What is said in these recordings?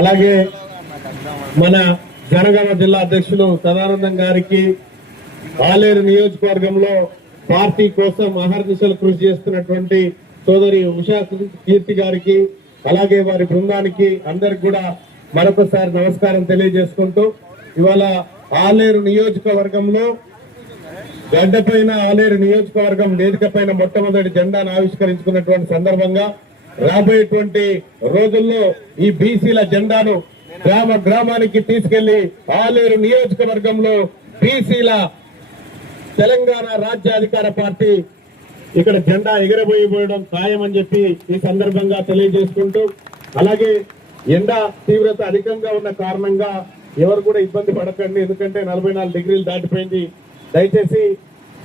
అలాగే మన జనగామ జిల్లా అధ్యక్షులు సదానందం గారికి ఆలేరు నియోజకవర్గంలో పార్టీ కోసం అహర్నిశలు కృషి చేస్తున్నటువంటి సోదరి ఉషా కీర్తి గారికి అలాగే వారి బృందానికి అందరికి కూడా మరొకసారి నమస్కారం తెలియజేసుకుంటూ ఇవాళ ఆలేరు నియోజకవర్గంలో గడ్డపైన ఆలేరు నియోజకవర్గం వేదికపైన మొట్టమొదటి జెండాను ఆవిష్కరించుకున్నటువంటి సందర్భంగా రాబోయేటువంటి రోజుల్లో ఈ బీసీల జెండాను గ్రామ గ్రామానికి తీసుకెళ్లి ఆలేరు నియోజకవర్గంలో బీసీల తెలంగాణ రాజ్యాధికార పార్టీ ఇక్కడ జెండా ఎగరబోయడం ఖాయమని చెప్పి ఈ సందర్భంగా తెలియజేసుకుంటూ అలాగే ఎండ తీవ్రత అధికంగా ఉన్న కారణంగా ఎవరు కూడా ఇబ్బంది పడకండి, ఎందుకంటే 44 డిగ్రీలు దాటిపోయింది. దయచేసి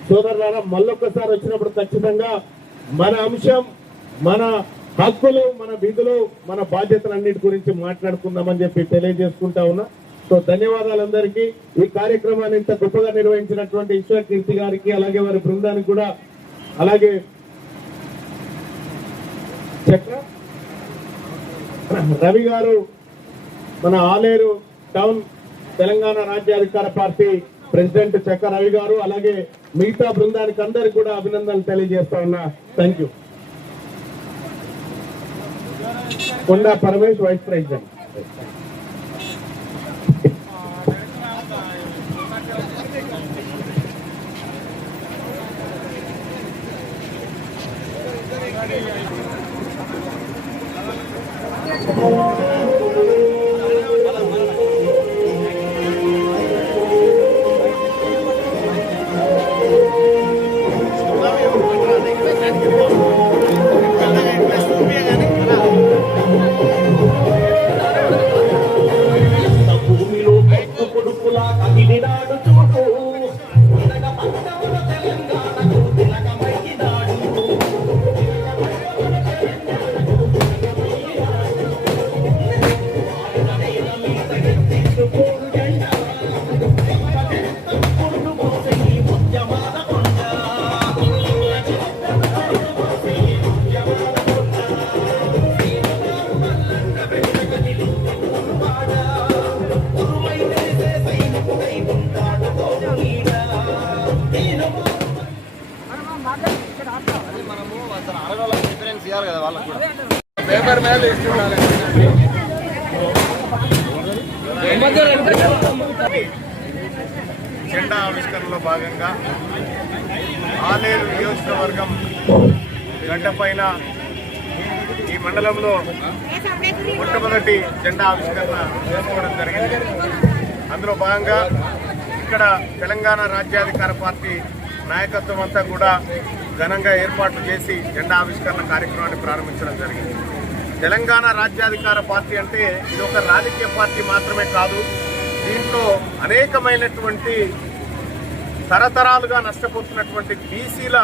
సోదరులారా మళ్ళొక్కసారి వచ్చినప్పుడు ఖచ్చితంగా మన అంశం, మన హక్కులు, మన విధులు, మన బాధ్యతలన్నిటి గురించి మాట్లాడుకుందామని చెప్పి తెలియజేసుకుంటా ఉన్నా. సో ధన్యవాదాలు అందరికీ. ఈ కార్యక్రమాన్ని ఇంత గొప్పగా నిర్వహించినటువంటి ఈశ్వర్ కీర్తి గారికి అలాగే వారి బృందానికి కూడా, అలాగే చక్ర రవి గారు మన ఆలేరు టౌన్ తెలంగాణ రాజ్యాధికార పార్టీ ప్రెసిడెంట్ చక్ర రవి గారు అలాగే మిగతా బృందానికి అందరికి కూడా అభినందనలు తెలియజేస్తా ఉన్నా. Thank you. Konda Paramesh vice president. Paper మీద ఇస్తున్నారు. జెండా ఆవిష్కరణలో భాగంగా ఆలేరు నియోజకవర్గం గడ్డపైన ఈ మండలంలో మొట్టమొదటి జెండా ఆవిష్కరణ చేసుకోవడం జరిగింది. అందులో భాగంగా ఇక్కడ తెలంగాణ రాజ్యాధికార పార్టీ నాయకత్వం అంతా కూడా ఘనంగా ఏర్పాట్లు చేసి జెండా ఆవిష్కరణ కార్యక్రమాన్ని ప్రారంభించడం జరిగింది. తెలంగాణ రాజ్యాధికార పార్టీ అంటే ఇది ఒక రాజకీయ పార్టీ మాత్రమే కాదు, దీంట్లో అనేకమైనటువంటి తరతరాలుగా నష్టపోతున్నటువంటి బీసీల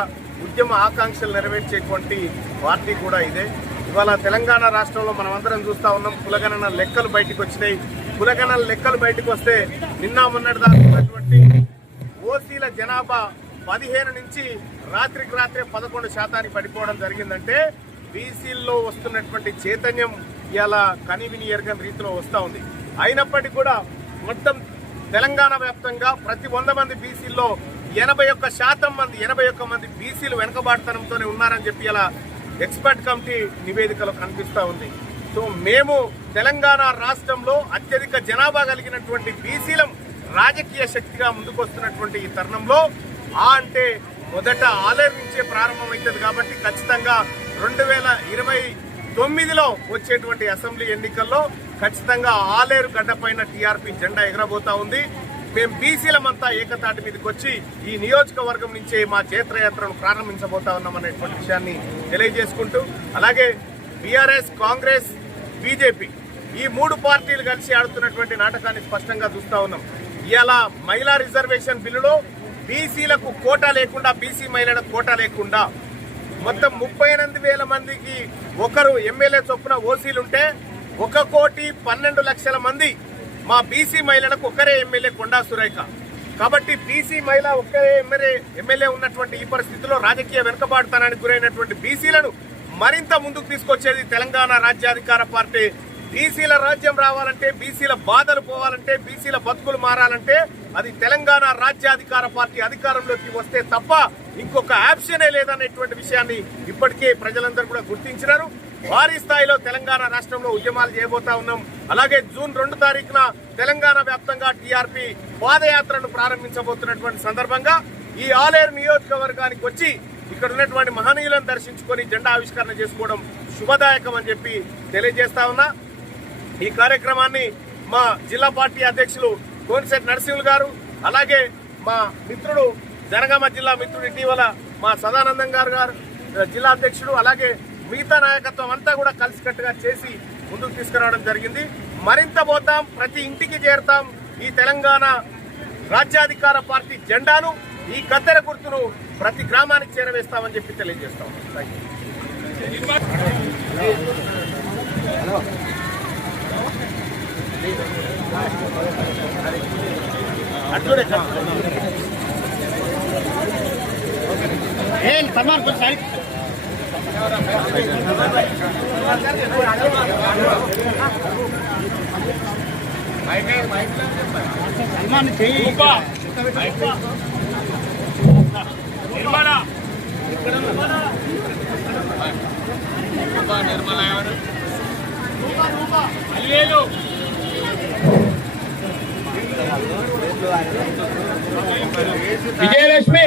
ఉద్యమ ఆకాంక్షలు నెరవేర్చేటువంటి పార్టీ కూడా ఇదే. ఇవాళ తెలంగాణ రాష్ట్రంలో మనం అందరం చూస్తూ ఉన్నాం, కులగణన లెక్కలు బయటకు వచ్చినాయి. కులగణన లెక్కలు బయటకు వస్తే నిన్న మొన్నటి దాకా ఉన్నటువంటి ఓసీల జనాభా 15 నుంచి రాత్రికి రాత్రే 11% పడిపోవడం జరిగిందంటే బీసీల్లో వస్తున్నటువంటి చైతన్యం ఇలా కనివిని ఎరగని రీతిలో వస్తూ ఉంది. అయినప్పటికీ కూడా మొత్తం తెలంగాణ వ్యాప్తంగా ప్రతి 100 మంది బీసీల్లో 81 మంది బీసీలు వెనుకబాటుతనంతోనే ఉన్నారని చెప్పి ఇలా ఎక్స్పర్ట్ కమిటీ నివేదికలో కనిపిస్తూ ఉంది. సో మేము తెలంగాణ రాష్ట్రంలో అత్యధిక జనాభా కలిగినటువంటి బీసీలం రాజకీయ శక్తిగా ముందుకొస్తున్నటువంటి ఈ తరుణంలో అంటే మొదట ఆలేరు నుంచే ప్రారంభమవుతుంది కాబట్టి ఖచ్చితంగా 2029లో వచ్చేటువంటి అసెంబ్లీ ఎన్నికల్లో ఖచ్చితంగా ఆలేరు గడ్డపైన టీఆర్పీ జెండా ఎగరబోతా ఉంది. మేము బీసీలమంతా ఏకతాటి మీదకి వచ్చి ఈ నియోజకవర్గం నుంచే మా జైత్రయాత్రను ప్రారంభించబోతా ఉన్నామనేటువంటి విషయాన్ని తెలియజేసుకుంటూ, అలాగే బీఆర్ఎస్, కాంగ్రెస్, బీజేపీ ఈ 3 పార్టీలు కలిసి ఆడుతున్నటువంటి నాటకాన్ని స్పష్టంగా చూస్తా ఉన్నాం. ఇవాళ మహిళా రిజర్వేషన్ బిల్లులో బీసీలకు కోటా లేకుండా, బీసీ మహిళలకు కోటా లేకుండా మొత్తం 38,000 మందికి ఒకరు ఎమ్మెల్యే చొప్పున ఓసీలుంటే 1,12,00,000 మంది మా బీసీ మహిళలకు ఒకరే ఎమ్మెల్యే కొండా సురేఖ. కాబట్టి బీసీ మహిళ ఒక్కరే ఎమ్మెల్యే ఉన్నటువంటి ఈ పరిస్థితిలో రాజకీయ వెనుకబాటుతనానికి గురైనటువంటి బీసీలను మరింత ముందుకు తీసుకొచ్చేది తెలంగాణ రాజ్యాధికార పార్టీ. బీసీల రాజ్యం రావాలంటే, బీసీల బాధలు పోవాలంటే, బీసీల బతుకులు మారాలంటే అది తెలంగాణ రాజ్యాధికార పార్టీ అధికారంలోకి వస్తే తప్ప ఇంకొక ఆప్షనే లేదనేటువంటి విషయాన్ని ఇప్పటికే ప్రజలందరూ కూడా గుర్తించినారు. భారీ స్థాయిలో తెలంగాణ రాష్ట్రంలో ఉద్యమాలు చేయబోతా ఉన్నాం. అలాగే జూన్ 2 తారీఖున తెలంగాణ వ్యాప్తంగా టీఆర్పీ పాదయాత్రను ప్రారంభించబోతున్నటువంటి సందర్భంగా ఈ ఆలేరు నియోజకవర్గానికి వచ్చి ఇక్కడ ఉన్నటువంటి మహనీయులను దర్శించుకొని జెండా ఆవిష్కరణ చేసుకోవడం శుభదాయకం అని చెప్పి తెలియజేస్తా ఉన్నా. ఈ కార్యక్రమాన్ని మా జిల్లా పార్టీ అధ్యక్షులు కోనిశెట్టి నరసింహులు గారు, అలాగే మా మిత్రుడు జనగామ జిల్లా మిత్రుడు ఇటీవల మా సదానందం గారు జిల్లా అధ్యక్షుడు, అలాగే మిగతా నాయకత్వం అంతా కూడా కలిసికట్టుగా చేసి ముందుకు తీసుకురావడం జరిగింది. మరింత పోతాం, ప్రతి ఇంటికి చేరుతాం. ఈ తెలంగాణ రాజ్యాధికార పార్టీ జెండాను, ఈ కత్తెర గుర్తును ప్రతి గ్రామానికి చేరవేస్తామని చెప్పి తెలియజేస్తాం. విజయలక్ష్మి,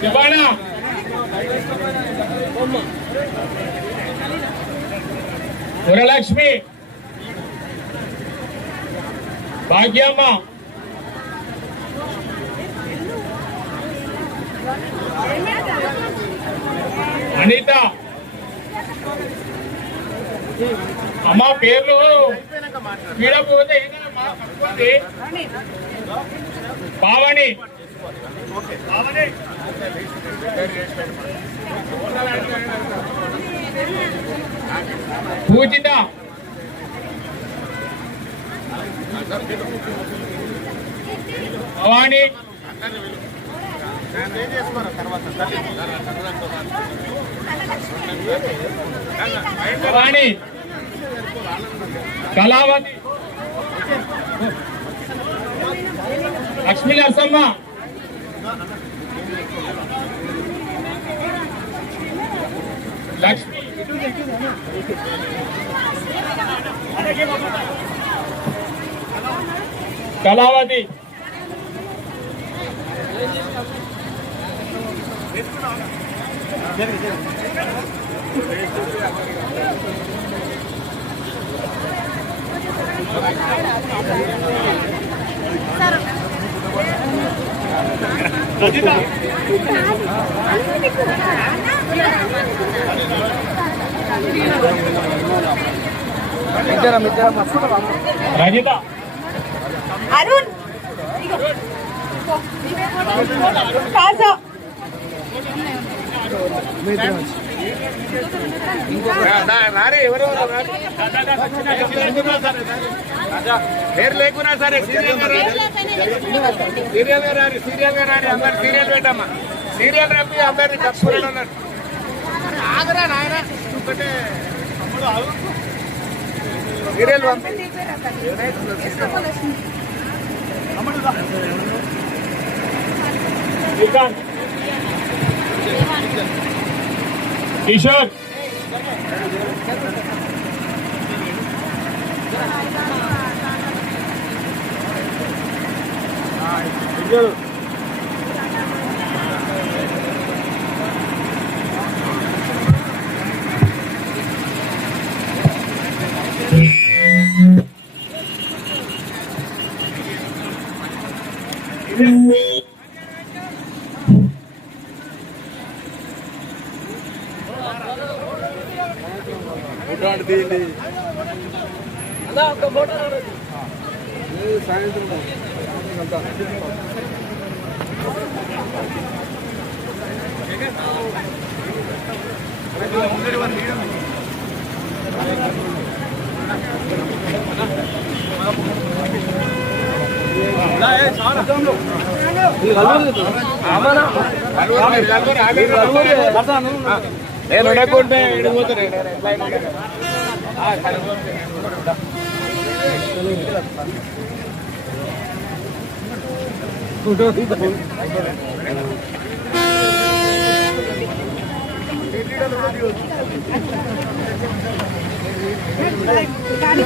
శివాణ, వరలక్ష్మి, భాగ్యమ్మ, అనిత, అమ్మ పేర్లు వీడపోతే ఏదైనా పట్టుకోండి. పావని, పూజిత, భవాని, భవాని, కళావతి, లక్ష్మీ నరసమ్మ, లక్ష్మి, కళావతి రజిత రజిత అరుణ్ కాజా పేరు లేకున్నా సరే సీరియల్ గా రాని అందరు సీరియల్ పెట్టమ్మా సీరియల్ రప్పి అందరినీ కప్పులు ఉన్నారు ఆగరా నాయన ఒకటే సీరియల్ పంపి శ్రీకాంత్ కిషోర్ నేను ఉండకుంటే ఇడిపోతాను కానీ